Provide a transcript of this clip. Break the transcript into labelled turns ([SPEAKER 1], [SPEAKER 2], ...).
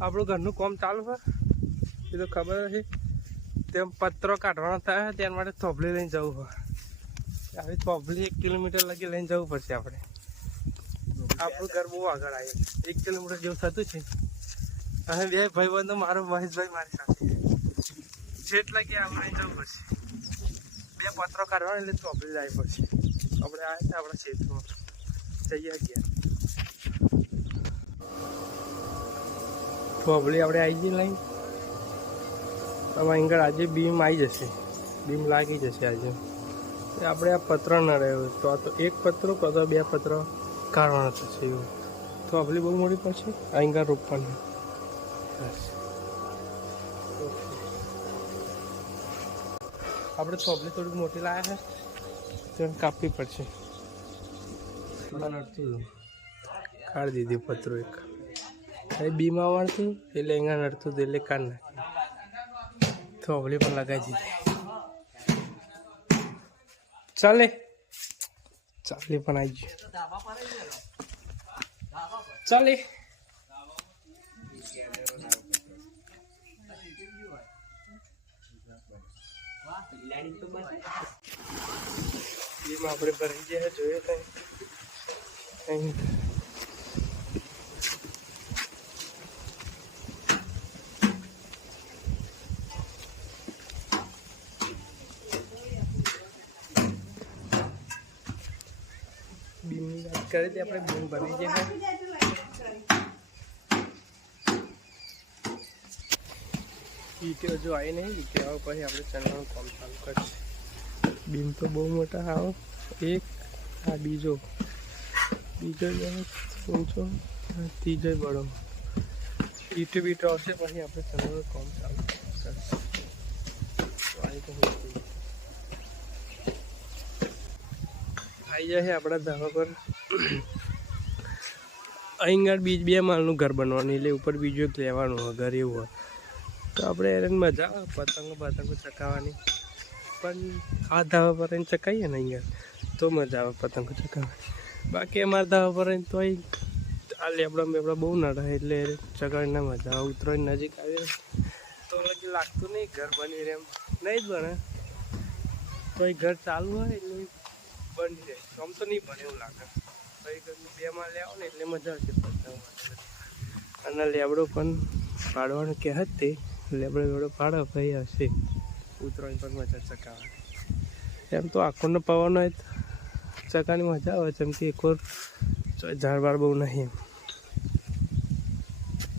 [SPEAKER 1] આપણે ઘરનું કોમ ચાલુ છે. એ તો ખબર નથી. તેમ પત્રો કાઢવાનો થાય તેના માટે થોભલી લઈને જવું હોય આવી થોભલી એક કિલોમીટર લગી લઈને જવું પડશે આપણે. આપણું ઘર બહુ આગળ આવ્યું એક કિલોમીટર જેવું થતું છે. અને બે ભાઈબંધો, મારો મહેશભાઈ મારી સાથે. જેટલા કે આપણે જવું પડશે. પત્રો કાઢવાના એટલે ચોપડી જાય પડશે આપણે આ રીતે આપણા ક્ષેત્રમાં જઈએ ગયા ચોપડી આપણે આવી જઈએ લાઈન હવે આગળ આજે બીમ આવી જશે બીમ લાગી જશે આજે તો આપણે આ પત્ર ન રહ્યો તો આ તો એક પત્રો કાં તો બે પત્ર કાઢવાના થશે એવું તો આપણી બહુ મોડી પડશે આગળ રોપવાની બસ આપણે પબ્લિક થોડીક મોટી લાયા છે કાપવી પડશે. કાઢ દીધી પતરું એક. એ બીમાં વળતું એટલે અહીંયા નડતું હતું એટલે કાઢ નાખ્યું. થોભલી પણ લગાવી દીધી. ચાલે ચાલે પણ આવી ગયું. ચાલે એમાં આપણે ભરાઈ ગયા જોઈએ કઈ બીમની વાત કરીએ આપણે બીમ ભરી ગયા ઈટે હજુ આવી નહીં ઈટે આવો પછી આપણે ચણાનું કામ ચાલુ કરીશું. બીમ તો બહુ મોટા આવો. એક આ બીજો. બીજો ઊંચો આ ત્રીજો બળો ઈટે બીટો આવશે પછી આપણે ચણાનું કામ ચાલુ કરીશું. તો આવી તો હું થઈ ગયું. આવી જાય આપણા ધાબા પર. અહીં આગળ બીજ બે માળનું ઘર બનવાનું એટલે ઉપર બીજું એક લેવાનું હોય ઘર એવું હોય. તો આપણે એને મજા આવે, પતંગો પતંગો ચકાવવાની પણ આ ધાબા પર એને ચકાવીએ ને અહીંયા, તો મજા આવે પતંગો ચકાવવાની બાકી અમારા ધાબા પર તો આ લેબડા બેબડા બહુ નડે, એટલે ચકાવી ના મજા આવે. ઉતરાયણ નજીક આવી તો હજી લાગતું નહીં, ઘર બની રહે એમ. નહીં જ બને. તો એ ઘર ચાલુ હોય એટલે બની રહે. આમ તો નહીં બને એવું લાગે. તો એ ઘરનું બે માં લેવો ને એટલે મજા આવશે અને લેબડો પણ પાડવાનું કહે જ તે. લેબડો લેબડો પાડો ભાઈ હશે ઉતરાયણ પર મજા ચકાવવાની એમ તો આખોનો પવન હોય ચકાની મજા આવે જેમ કે એક ઝાડ બાર બહુ નહીં એમ.